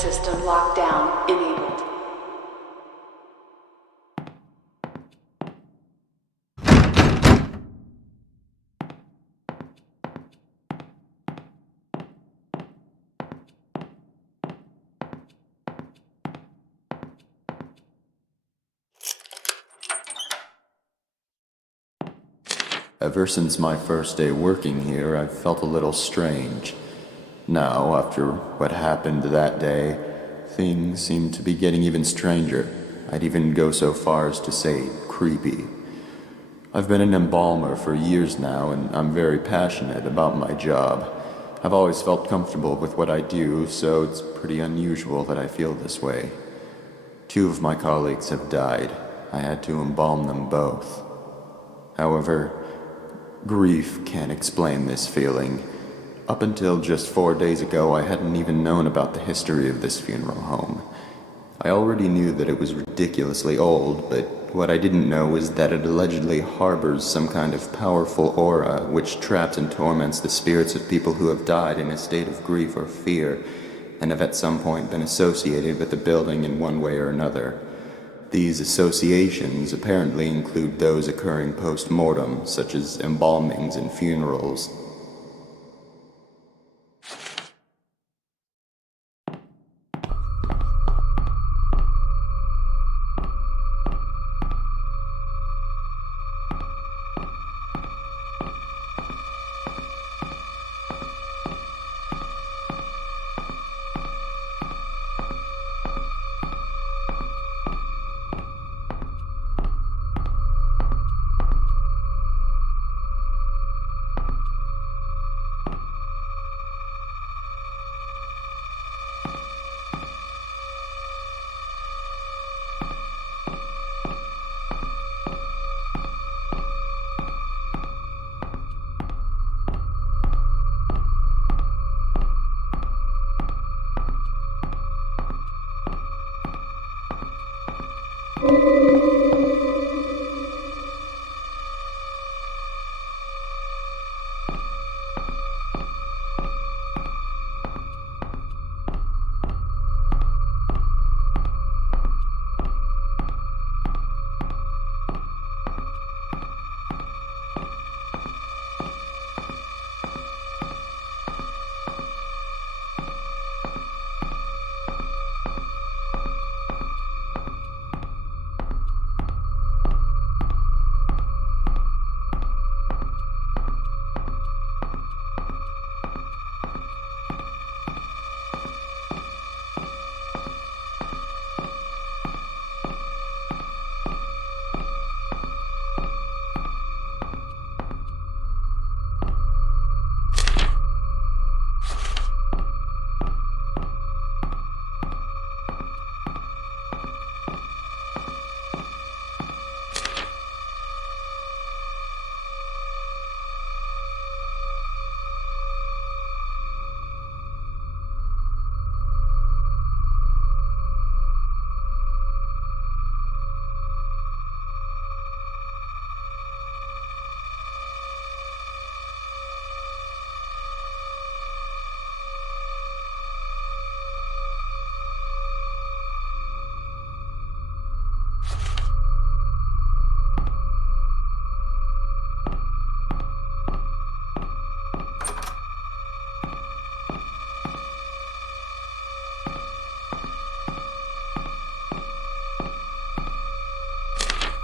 system lockdown enabled. Ever since my first day working here, I've felt a little strange. Now, after what happened that day, things seem to be getting even stranger. I'd even go so far as to say creepy. I've been an embalmer for years now, and I'm very passionate about my job. I've always felt comfortable with what I do, so it's pretty unusual that I feel this way. 2 of my colleagues have died. I had to embalm them both. However, grief can't explain this feeling. Up until just 4 days ago, I hadn't even known about the history of this funeral home. I already knew that it was ridiculously old, but what I didn't know was that it allegedly harbors some kind of powerful aura which traps and torments the spirits of people who have died in a state of grief or fear, and have at some point been associated with the building in one way or another. These associations apparently include those occurring post-mortem, such as embalmings and funerals.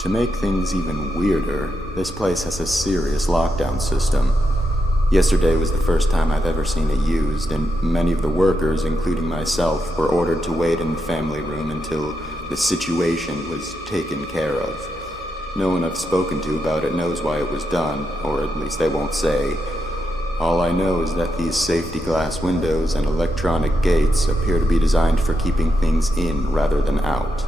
To make things even weirder, this place has a serious lockdown system. Yesterday was the first time I've ever seen it used, and many of the workers, including myself, were ordered to wait in the family room until the situation was taken care of. No one I've spoken to about it knows why it was done, or at least they won't say. All I know is that these safety glass windows and electronic gates appear to be designed for keeping things in rather than out.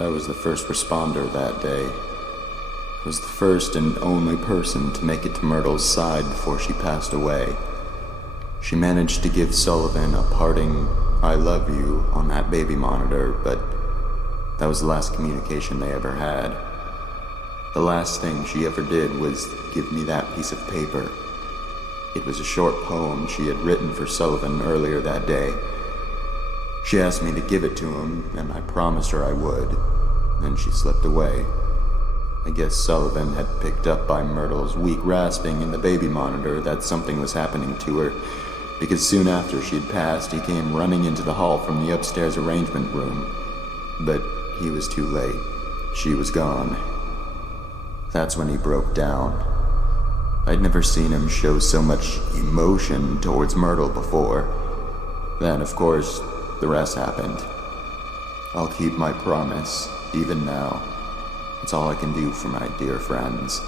I was the first responder that day. I was the first and only person to make it to Myrtle's side before she passed away. She managed to give Sullivan a parting "I love you" on that baby monitor, but that was the last communication they ever had. The last thing she ever did was give me that piece of paper. It was a short poem she had written for Sullivan earlier that day. She asked me to give it to him, and I promised her I would. Then she slipped away. I guess Sullivan had picked up by Myrtle's weak rasping in the baby monitor that something was happening to her, because soon after she'd passed, he came running into the hall from the upstairs arrangement room. But he was too late. She was gone. That's when he broke down. I'd never seen him show so much emotion towards Myrtle before. Then, of course, the rest happened. I'll keep my promise, even now. It's all I can do for my dear friends.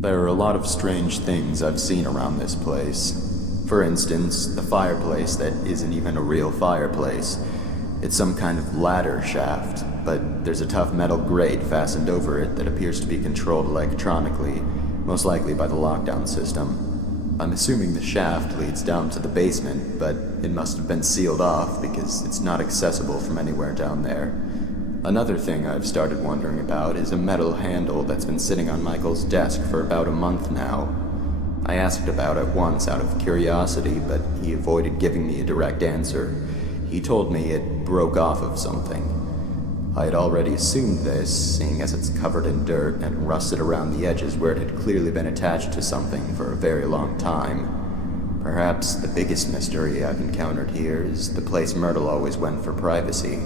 There are a lot of strange things I've seen around this place. For instance, the fireplace that isn't even a real fireplace. It's some kind of ladder shaft, but there's a tough metal grate fastened over it that appears to be controlled electronically, most likely by the lockdown system. I'm assuming the shaft leads down to the basement, but it must have been sealed off because it's not accessible from anywhere down there. Another thing I've started wondering about is a metal handle that's been sitting on Michael's desk for about a month now. I asked about it once out of curiosity, but he avoided giving me a direct answer. He told me it broke off of something. I had already assumed this, seeing as it's covered in dirt and rusted around the edges where it had clearly been attached to something for a very long time. Perhaps the biggest mystery I've encountered here is the place Myrtle always went for privacy.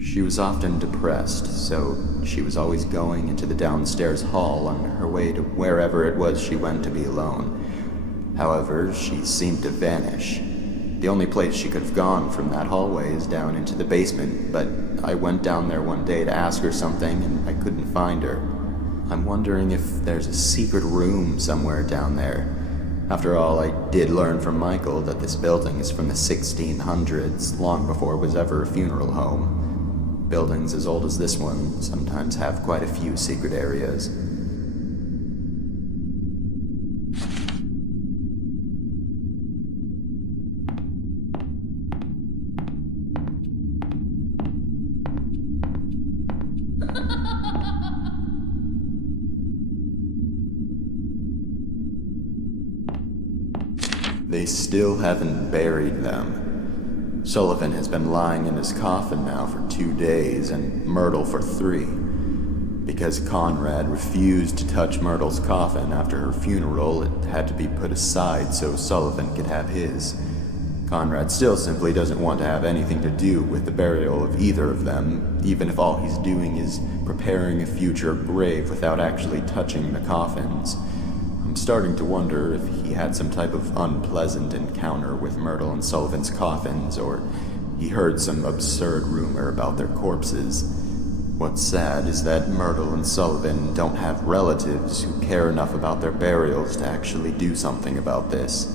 She was often depressed, so she was always going into the downstairs hall on her way to wherever it was she went to be alone. However, she seemed to vanish. The only place she could have gone from that hallway is down into the basement, but I went down there one day to ask her something and I couldn't find her. I'm wondering if there's a secret room somewhere down there. After all, I did learn from Michael that this building is from the 1600s, long before it was ever a funeral home. Buildings as old as this one sometimes have quite a few secret areas. They still haven't buried them. Sullivan has been lying in his coffin now for 2 days, and Myrtle for 3. Because Conrad refused to touch Myrtle's coffin after her funeral, it had to be put aside so Sullivan could have his. Conrad still simply doesn't want to have anything to do with the burial of either of them, even if all he's doing is preparing a future grave without actually touching the coffins. I'm starting to wonder if he had some type of unpleasant encounter with Myrtle and Sullivan's coffins, or he heard some absurd rumor about their corpses. What's sad is that Myrtle and Sullivan don't have relatives who care enough about their burials to actually do something about this.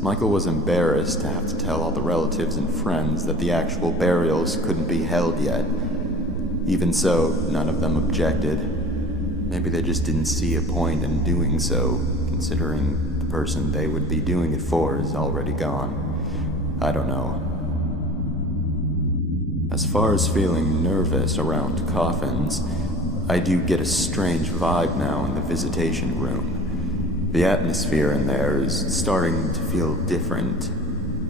Michael was embarrassed to have to tell all the relatives and friends that the actual burials couldn't be held yet. Even so, none of them objected. Maybe they just didn't see a point in doing so, considering the person they would be doing it for is already gone. I don't know. As far as feeling nervous around coffins, I do get a strange vibe now in the visitation room. The atmosphere in there is starting to feel different.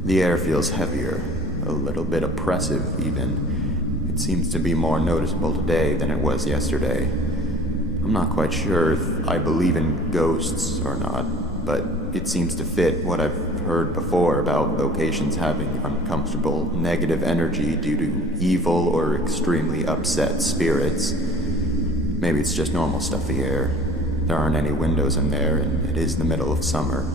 The air feels heavier, a little bit oppressive even. It seems to be more noticeable today than it was yesterday. I'm not quite sure if I believe in ghosts or not, but it seems to fit what I've heard before about locations having uncomfortable, negative energy due to evil or extremely upset spirits. Maybe it's just normal stuffy air. There aren't any windows in there, and it is the middle of summer.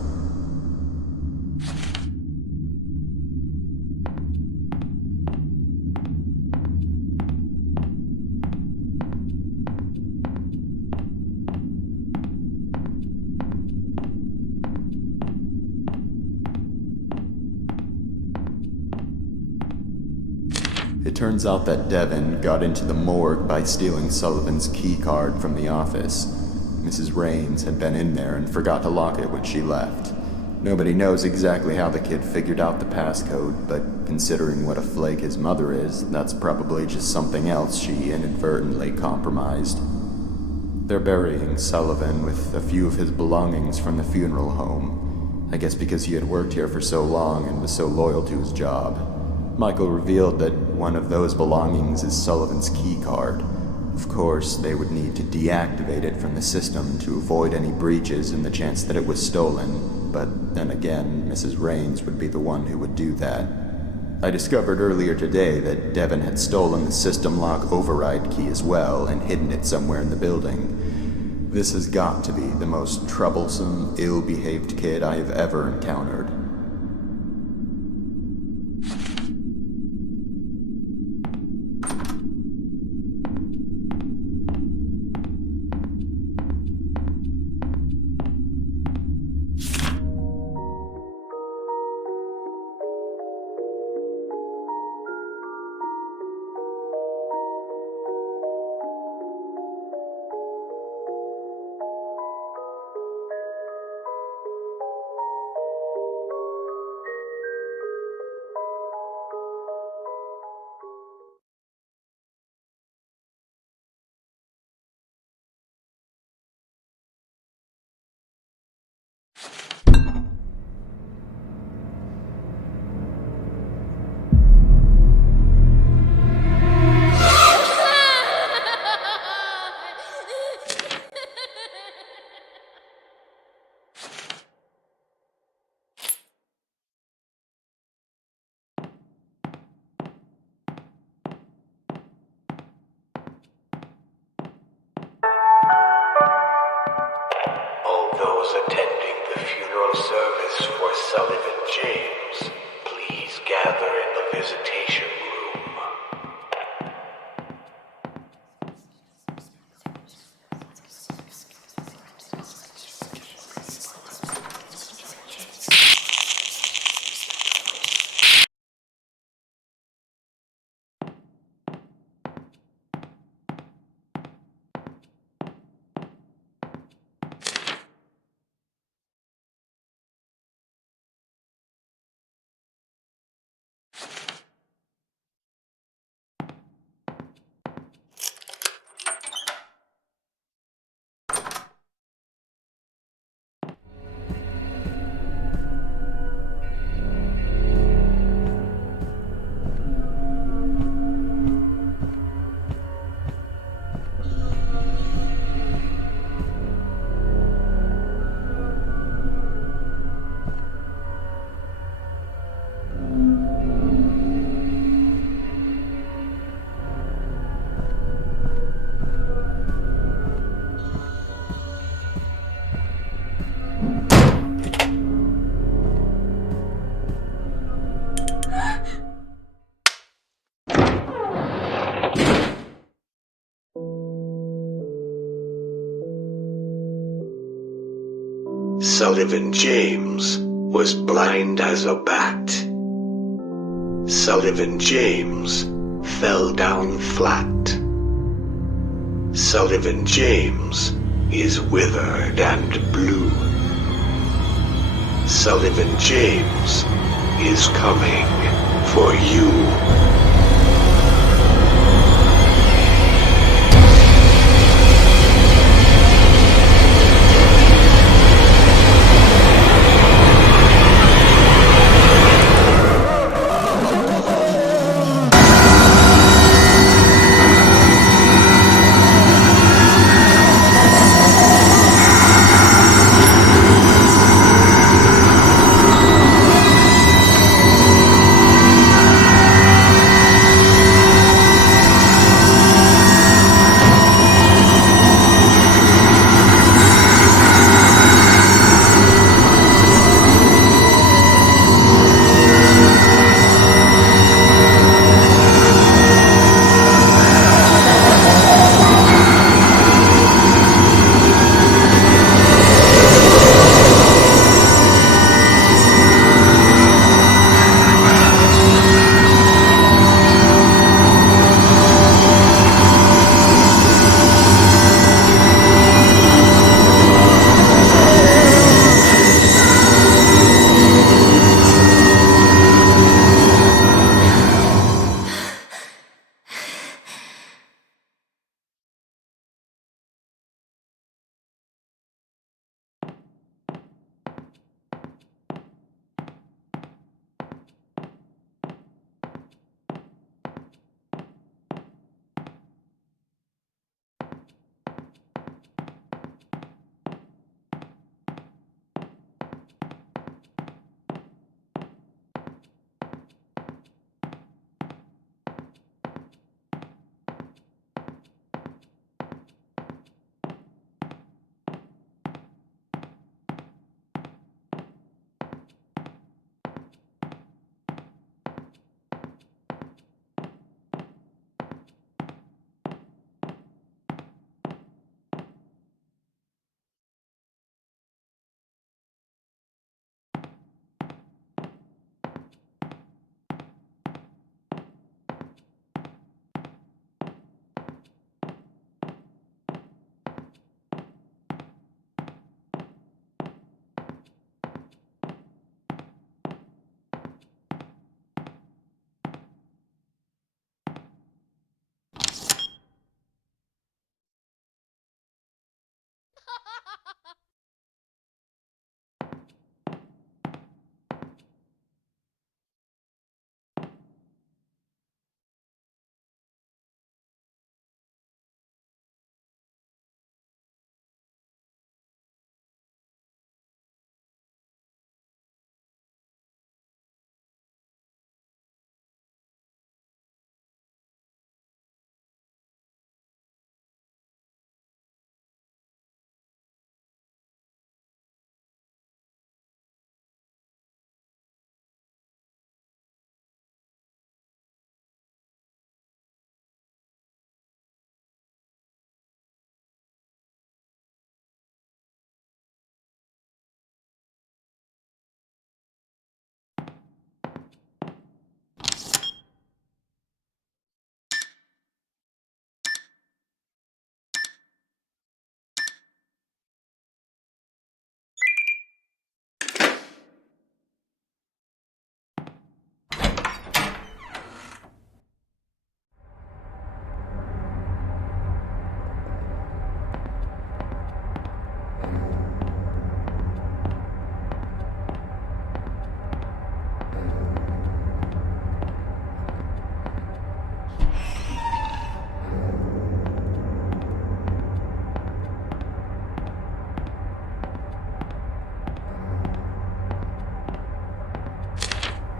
It turns out that Devon got into the morgue by stealing Sullivan's key card from the office. Mrs. Raines had been in there and forgot to lock it when she left. Nobody knows exactly how the kid figured out the passcode, but considering what a flake his mother is, that's probably just something else she inadvertently compromised. They're burying Sullivan with a few of his belongings from the funeral home. I guess because he had worked here for so long and was so loyal to his job. Michael revealed that one of those belongings is Sullivan's key card. Of course, they would need to deactivate it from the system to avoid any breaches and the chance that it was stolen, but then again, Mrs. Raines would be the one who would do that. I discovered earlier today that Devon had stolen the system lock override key as well and hidden it somewhere in the building. This has got to be the most troublesome, ill-behaved kid I have ever encountered. Those attending the funeral service for Sullivan James, please gather in the visitation room. Sullivan James was blind as a bat. Sullivan James fell down flat. Sullivan James is withered and blue. Sullivan James is coming for you.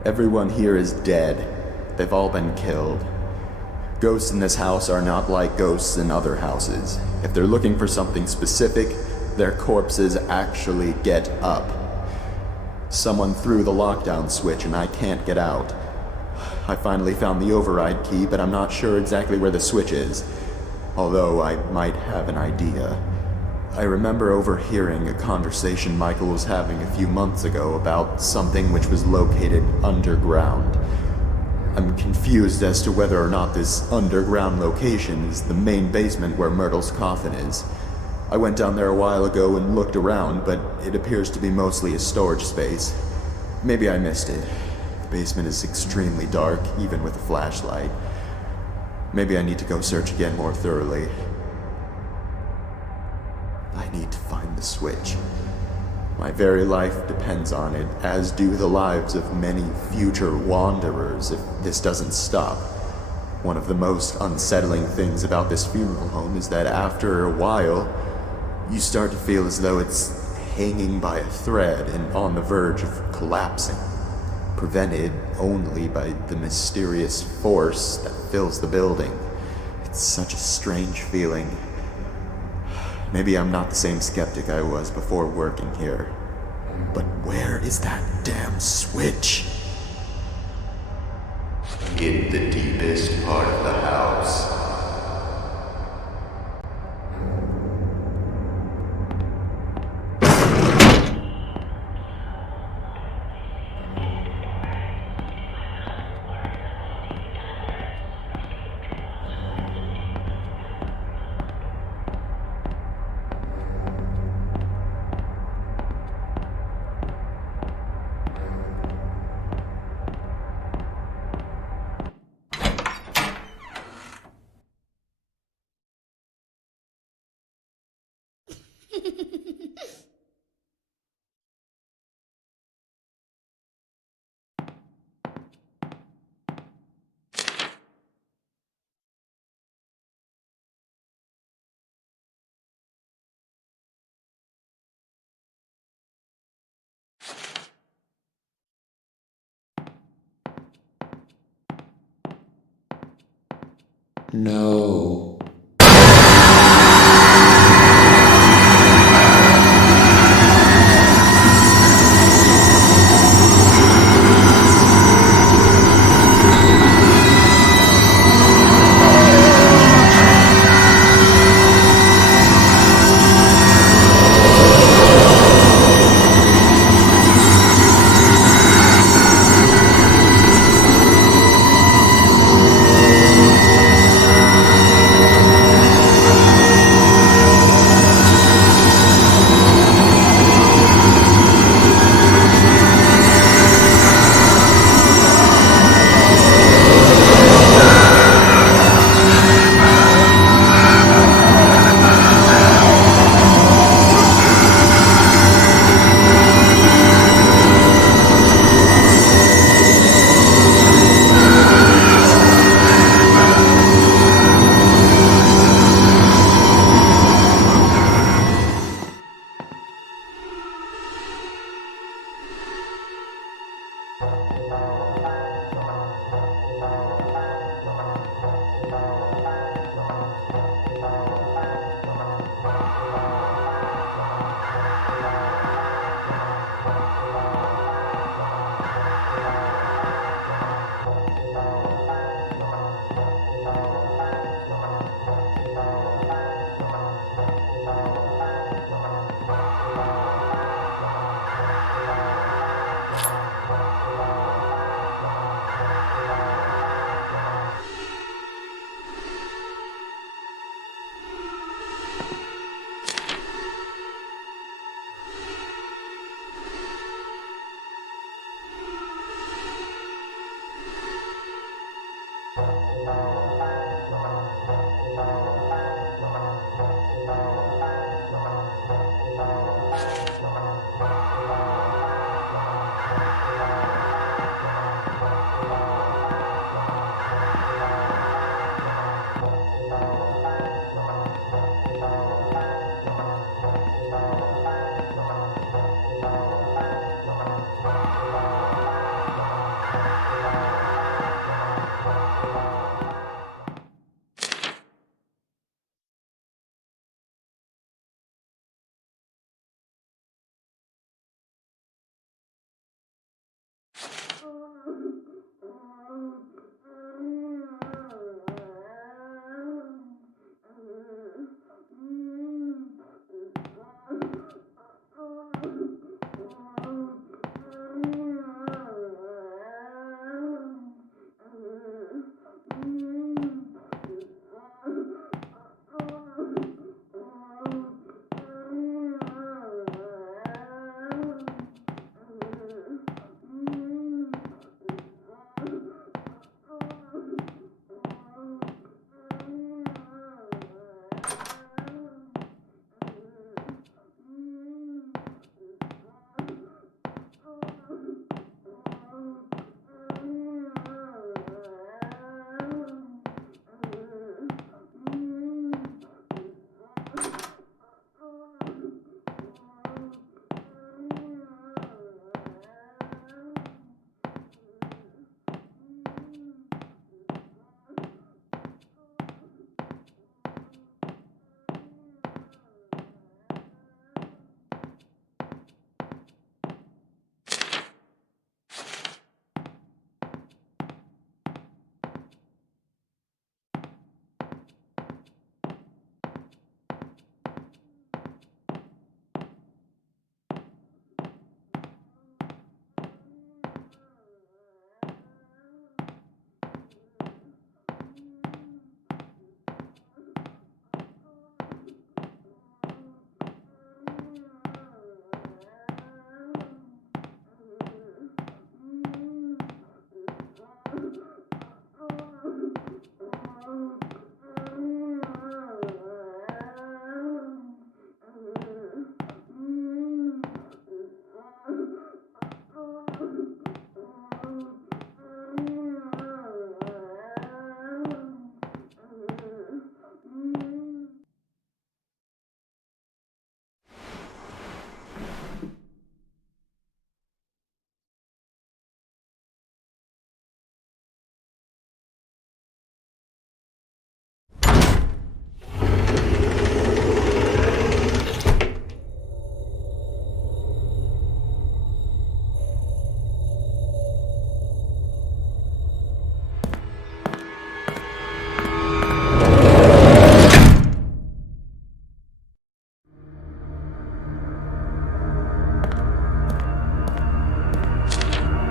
Everyone here is dead. They've all been killed. Ghosts in this house are not like ghosts in other houses. If they're looking for something specific, their corpses actually get up. Someone threw the lockdown switch and I can't get out. I finally found the override key, but I'm not sure exactly where the switch is. Although I might have an idea. I remember overhearing a conversation Michael was having a few months ago about something which was located underground. I'm confused as to whether or not this underground location is the main basement where Myrtle's coffin is. I went down there a while ago and looked around, but it appears to be mostly a storage space. Maybe I missed it. The basement is extremely dark, even with a flashlight. Maybe I need to go search again more thoroughly. I need to find the switch. My very life depends on it, as do the lives of many future wanderers if this doesn't stop. One of the most unsettling things about this funeral home is that after a while, you start to feel as though it's hanging by a thread and on the verge of collapsing, prevented only by the mysterious force that fills the building. It's such a strange feeling. Maybe I'm not the same skeptic I was before working here. But where is that damn switch? In the deepest part of the house. No.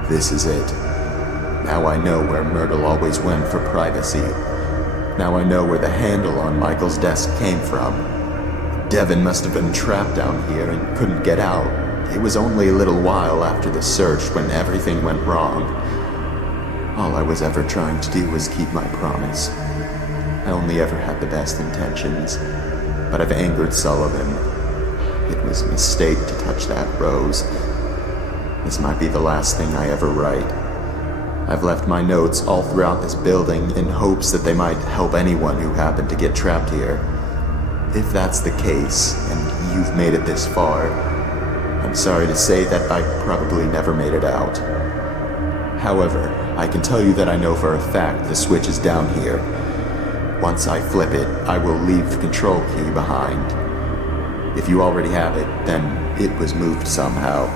This is it. Now I know where Myrtle always went for privacy. Now I know where the handle on Michael's desk came from. Devin must have been trapped down here and couldn't get out. It was only a little while after the search when everything went wrong. All I was ever trying to do was keep my promise. I only ever had the best intentions, but I've angered Sullivan. It was a mistake to touch that rose. This might be the last thing I ever write. I've left my notes all throughout this building in hopes that they might help anyone who happened to get trapped here. If that's the case, and you've made it this far, I'm sorry to say that I probably never made it out. However, I can tell you that I know for a fact the switch is down here. Once I flip it, I will leave the control key behind. If you already have it, then it was moved somehow.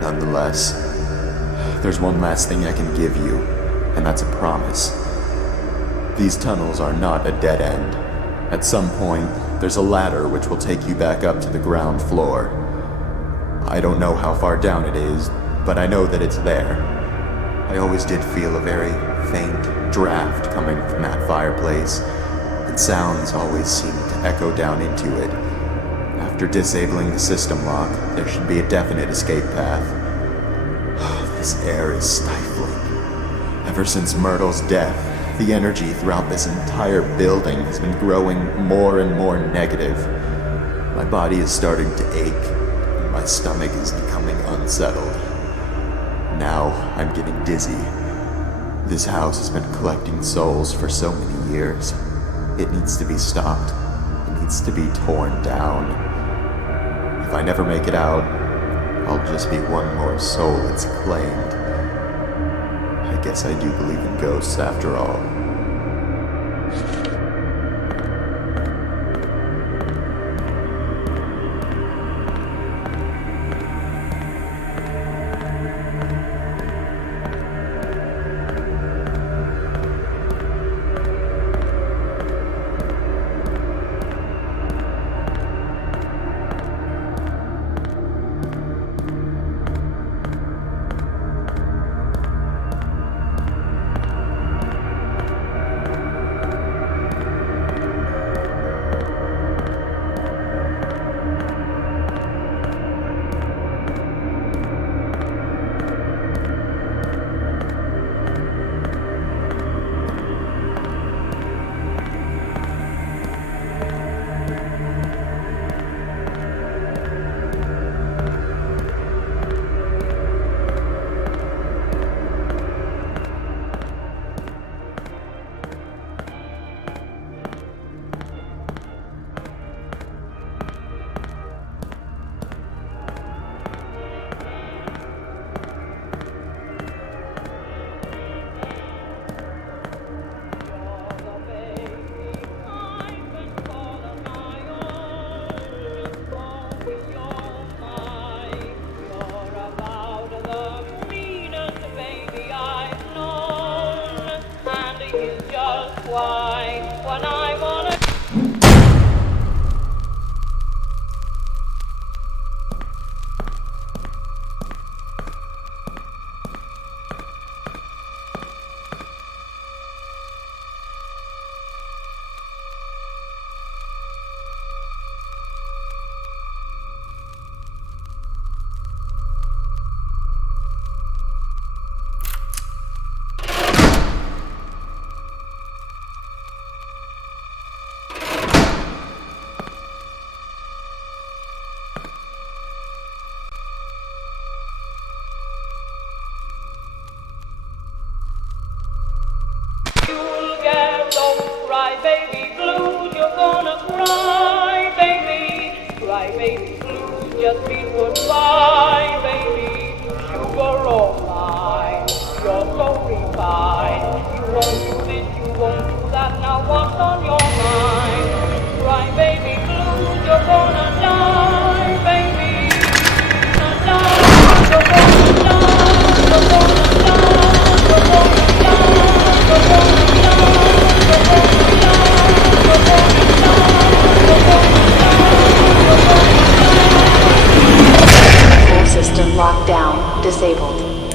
Nonetheless, there's one last thing I can give you, and that's a promise. These tunnels are not a dead end. At some point, there's a ladder which will take you back up to the ground floor. I don't know how far down it is, but I know that it's there. I always did feel a very faint draft coming from that fireplace, and sounds always seemed to echo down into it. After disabling the system lock, there should be a definite escape path. This air is stifling. Ever since Myrtle's death, the energy throughout this entire building has been growing more and more negative. My body is starting to ache, and my stomach is becoming unsettled. Now I'm getting dizzy. This house has been collecting souls for so many years. It needs to be stopped. It needs to be torn down. If I never make it out, I'll just be one more soul it's claimed. I guess I do believe in ghosts after all. just mean goodbye, baby. Sugar all mine, you're so refined. You won't do this, you won't do that. Now what's on your mind? Cry, baby, blues, you're gonna die, baby. You're gonna die, you're gonna die, you're gonna die, you're gonna die, you're gonna die, you're gonna die, you're gonna die, you're gonna die, you're gonna die. Full system lockdown disabled.